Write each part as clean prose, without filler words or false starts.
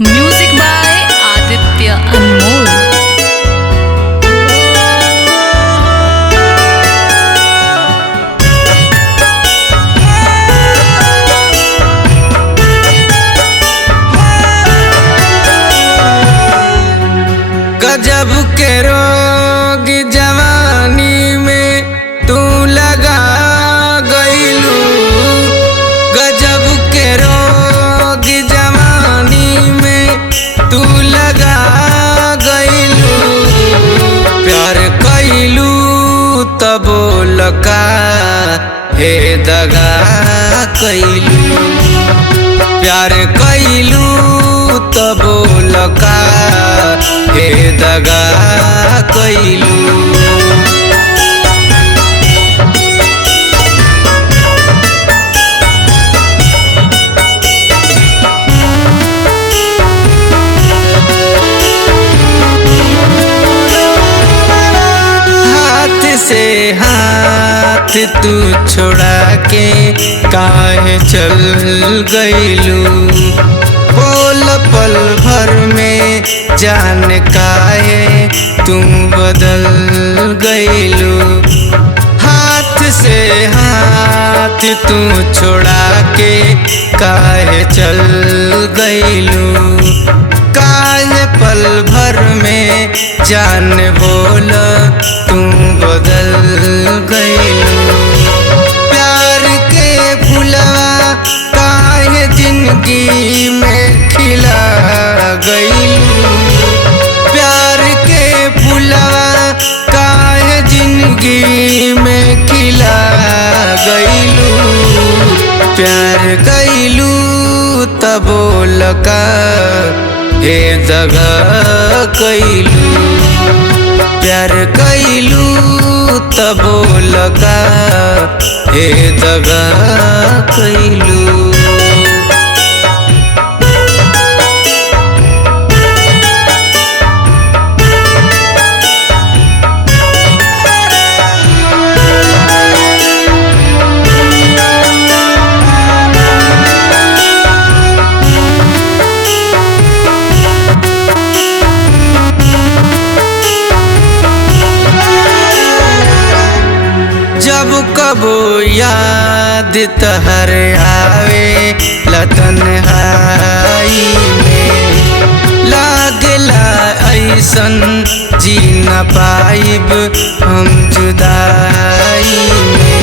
Music by Aditya अनमोल। गजब के रोग जवानी में तू लगा गईलू। गजब के रोग जवानी में तू लगा गईलू। प्यार कईलू तब लका हे दगा कईलू। प्यार कईलू तब लका हे दगा कईलू। हाथ से हाथ तू छोड़ा के काहे चल गईलू। बोल पल भर में जान काहे तू बदल गईलू। हाथ से हाथ तू छोड़ा के काहे चल गईलू। काहे पल भर में जान बोल तू बदल गईलू। प्यार के फुलवा काहे जिंदगी में खिला गईलू। प्यार के फुलवा काहे जिंदगी में खिला गईलू। प्यार कईलू तब लका हे दगा कईलू। प्यार कईलू तब लका हे दगा कईलू। जब कबो याद तहर आवे तन्हाई में लागला ऐसन जी न पाइब हम जुदाई में।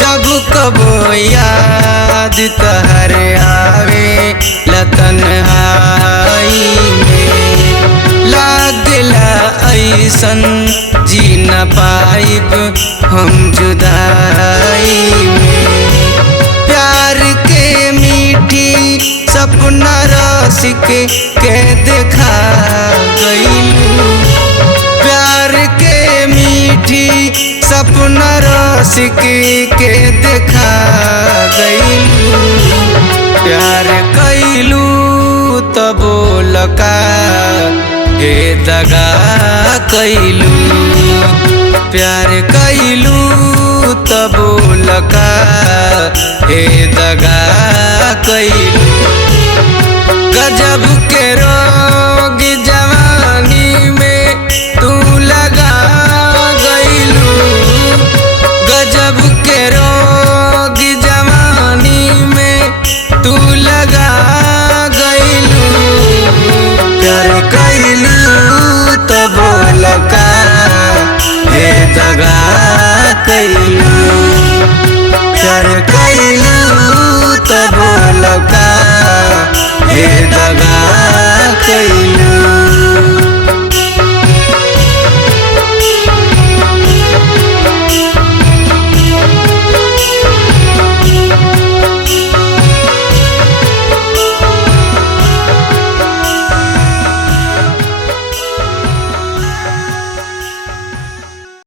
जब कबो याद तहर आवे तन्हाई में लागला ऐसन जी न पाइब हम जुदाई में। प्यार के मीठी सपना रस के देखा गईलू। प्यार के मीठी सपना रस के देखा गईलू। प्यार कईलू तब लका हे दगा कईलू। प्यार कईलू तब लका हे दगा कईलू। गजब के रोग जवानी में तू लगा गईलू। गजब के रोग जवानी में तू लगा गईलू। प्यार कईलू तब लका हे दगा कईलू। प्यार कईलू तब लका हे दगा कईलू।